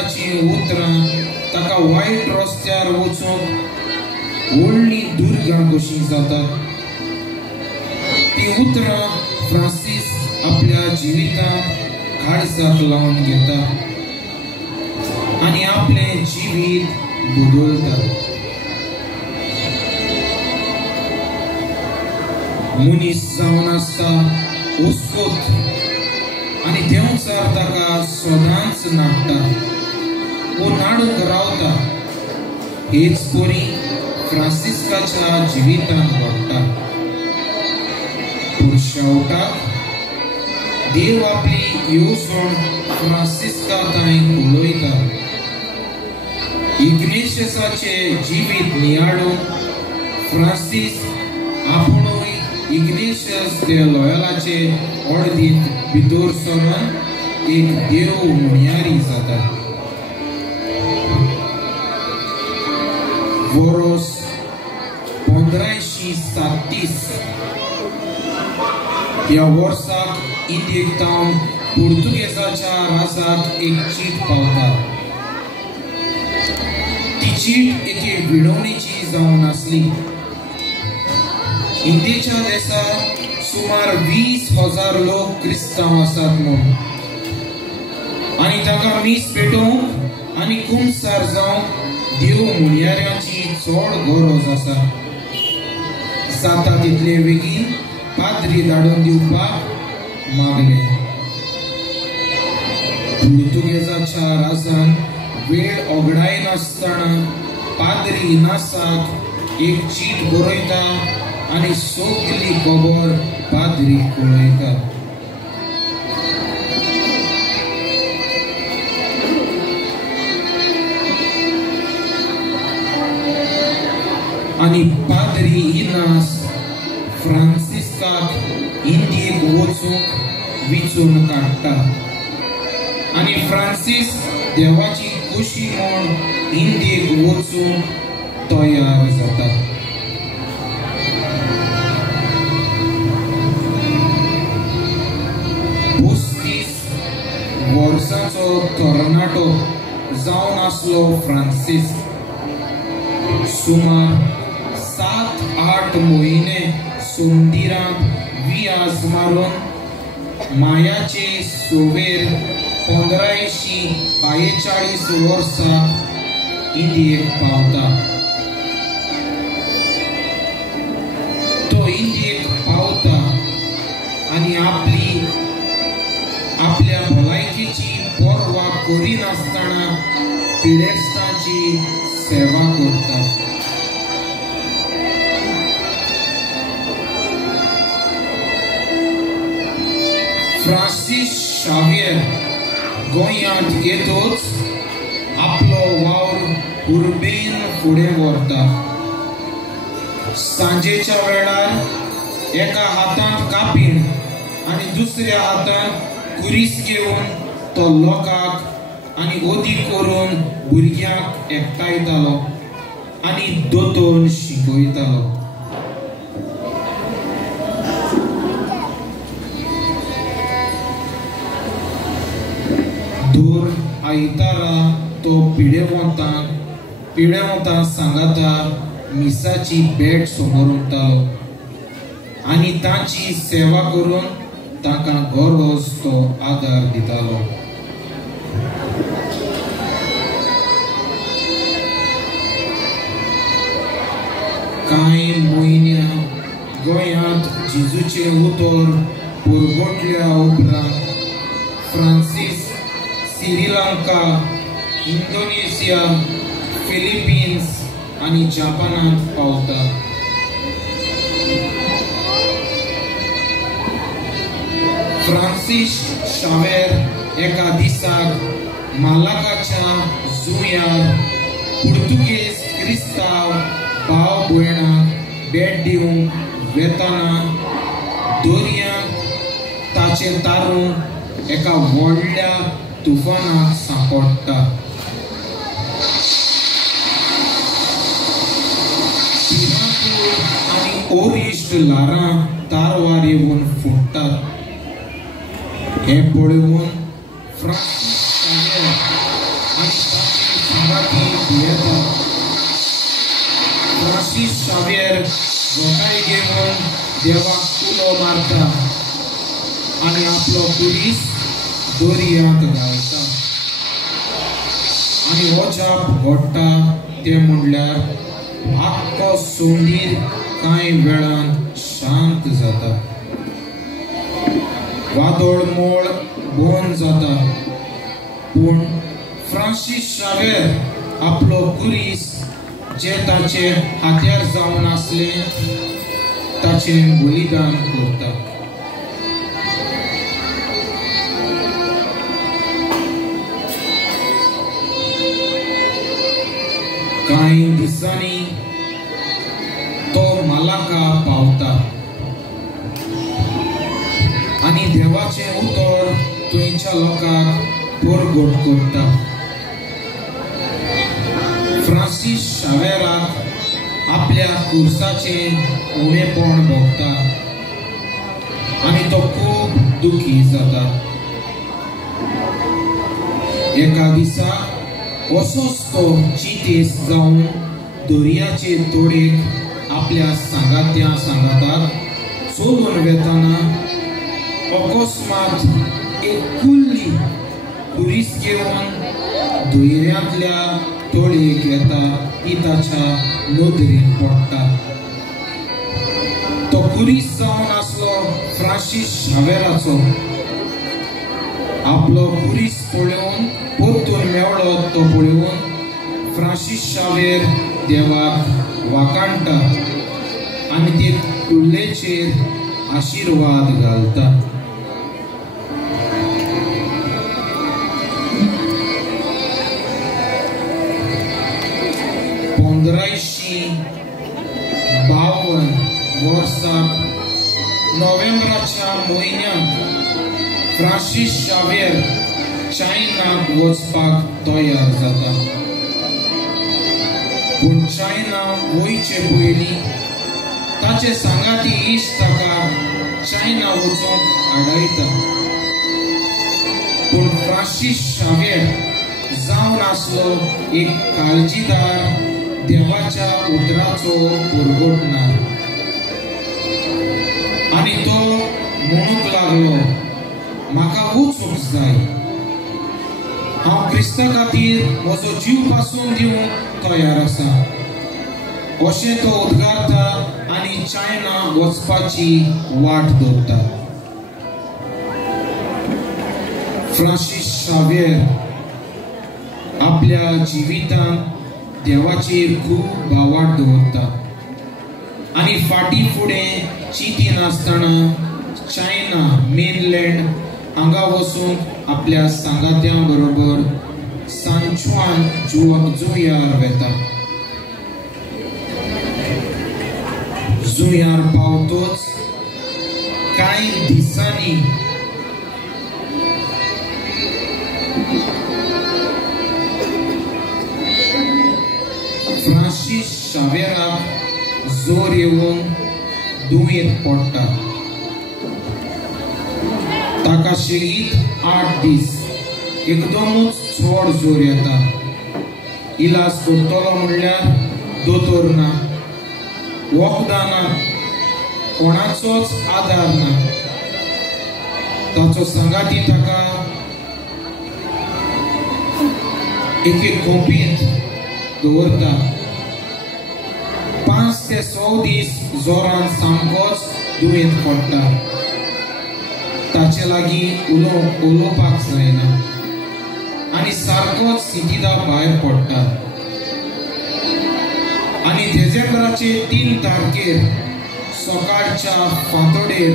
देवाची उतरां ताका वायट रस्त्यार वचूंक व्हडली दुर्गा कशी जाता। ती उतरां फ्रांसीस आपल्या जिवितांत काळजाक लावन घेता आनी आपलें जिवीत बदलता। मनीस जावन आसता हुस्कोत आनी देंवचार ताका सदांच नाडटा वो नाडूंक रावता। हेच पोरी फ्रांसिस्काच्या जिवितांत घडटा। पूण शेवटाक देव आपली येवजण फ्रांसिस्का ताईं पळयता। इग्नेशियसाचे जिवीत नियाळून फ्रांसीस आपुणूय इग्नेशियस दे लॉयलाचे अर्दीत भितर सरून एक देव म्हणयारी जाता। वर्स 1537 ह्या वर्साक इंडियेक तावन पुर्तुगेजाच्या राजाक एक चीट पावता। ती चीट एके विडवणेची जावन आसली। इंडियेच्या देशात सुमार 20,000 लोक क्रिस्तांव आसात म्हूण आनी ताका मीस पेटोवंक आनी कुमसार जावंक देव म्हणयाऱ्याची चड गरज आसा। जाता तितले बेगीन पाद्री धाडून दिवपाक मागले। पुर्तुगेजाच्या राजान वेळ ओगडाय नासतना पाद्री इनासाक एक चीट बरयता आनी सगली खबर पाद्रीक कळयता। आनी पाद्री इनास फ्रांसिस्काक इंडियेक वचूंक विचून काडटा आनी फ्रांसीस देवाची खुशी म्हूण इंडियेक वचूंक तयार जाता। वर्साचो तरणाटो जावन आसलो फ्रांसीस। सुमार 7-8 म्हयने सोंदिरांक वियाज मारून मायाचे सोवेर 1542 वर्सा इंडियेक पावता। तो इंडियेक पावता आनी आपल्या भलायकेची पर्वा करिनासतना पिडेस्तांची सेवा करता। फ्रांसीस शावेर गोंयांत येतोच आपलो वावर उर्बेन फुडें व्हरता। सांजेच्या वेळार एका हातांत कापीण आनी दुसऱ्या हातांत कुरीस घेवन तो लोकांक आनी ओदी करून भुरग्यांक एकठांयतालो आनी दोतोन शिकयतालो। दर आयतारा तो पिडेवंतांक सांगाता मिसाची भेट समोर उरतालो आनी तांची सेवा करून ताका गरज तो आदार दितालो। कांय म्हयन्या गोंयांत जेजूचे उतर पुरगोटल्या उपरांत फ्रांसीस श्रीलंका, इंडोनेशिया, फिलिपिन्स आनी जापानांत पावता। फ्रांसीस शावेर एका दिसाक मालागाच्या जुंयार पुर्तुगेज क्रिस्तांव भाव भयणांक भेट दिवंक वेताना दर्यांत ताचे तारून एका व्हडल्या तुफानाक सांपडटा। आनी ओरिश्ट ल्हारां तारवार येवन फुटतात। हे पळोवन फ्रांसीस आणि ताची संगाती दुयेता. फ्रांसीस शावेर गोटाय घेवन देवाक उलो मारता आणि आपलो कुरीस दोरयांत घालता. आणि हो जाप घडटा ते म्हणल्यार आख्खो सोंडीर कांय वेळान शांत जाता. वादळ मोळ बंद जाता. पूण फ्रांसीस शावेर आपलो कुरीस जे ताचे हात्यार जावन आसले ताचे बलिदान करता. कांय दिसांनी तो मालाका पावता आणि देवाचे उतर थंयच्या लोकांक परगट करता. फ्रांसीस शावेराक आपल्या कुर्साचे उणेपण भोगता आणि तो खूब दुखी जाता. एका दिसा असोच तो चितेस जावन दर्याचे तोडेक आपल्या सांगात्या सांगाताक सोडून वेताना अकस्मात एक कुल्ली कुरीस घेवन दर्यांतल्या तोडेक येता ती ताच्या नदरेक पडटा. तो कुरीस जावन आसलो फ्रांसीस शावेराचो. आपलो कुरीस पळोवन परतून मेवळो तो पळोवन फ्रांसीस शावेर देवाक वाकाणटा आणि ते कुल्लेचेर आशीर्वाद घालता. वर्साक नोव्हेंबराच्या म्हयन्यांत फ्रांसीस शावेर चायनाक वचपाक तयार जाता. पूण चायना वयचे पयलीं ताचे सांगाती इश्ट ताका चायना वचूंक आडायता. पूण फ्रांसीस शावेर जावन आसलो एक काळजीदार देवाच्या उतराचो परगटणार. आणि तो म्हणूंक लागलो, म्हाका वचूंक जाय. हांव क्रिस्ता खातीर म्हजो जीव पासून दिवंक तयार आसा. अशें तो उद्गारता आनी चायना वचपाची वाट धरता. फ्रांसीस शावेर आपल्या जिवितांत देवाचेर खूब भावार्थ दवरता आनी फाटीं फुडें चिंती नासतना चायना मेनलँड हांगा वचून आपल्या सांगात्यां बरोबर सांचुआन जुंयार वेता. जुंयार पावतोच कांय दिसांनी फ्रांसीस शावेराक जोर येवन दुयेंत पडटा. ताका शेगीत 8 दीस एकदमूच चड जोर येता. इलाज करतलो म्हणल्यार दोतोर ना, वखदां ना, कोणाचोच आदार ना. ताचो संगाती ताका एके खोपींत दवरता. 5 ते 6 दीस जोरान सामकोच दुयेंत पडटा. ताचे लागीं उलोवपाक जायना आनी सारकोच सिटीदा भायर पडटा. आनी डिसेंबराचे 3 तारखेर सकाळच्या फांतोडेर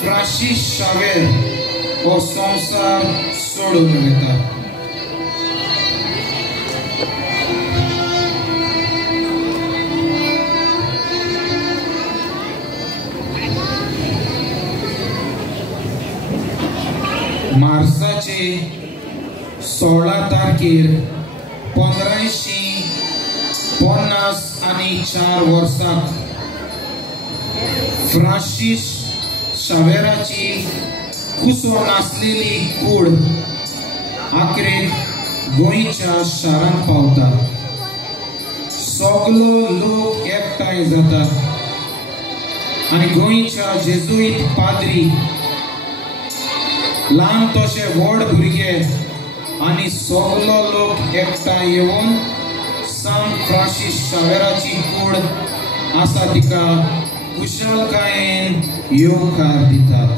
फ्रांसीस शावेर हो संवसार सोडून वेता. मार्चाचे 16 तारखेर 1554 वर्साक फ्रांसीस शावेराची कुसो नासलेली कूड आखरेक गोंयच्या शारांत पावता. सगलो लोक एकठांय जाता आनी गोंयच्या जेजुईत पाद्री, ल्हान तशे व्हड भुरगे आनी सगलो लोक एकठांय येवन सांत फ्रांसीस शावेराची कूड आसा तिका कुशलकायेन येवकार दितात.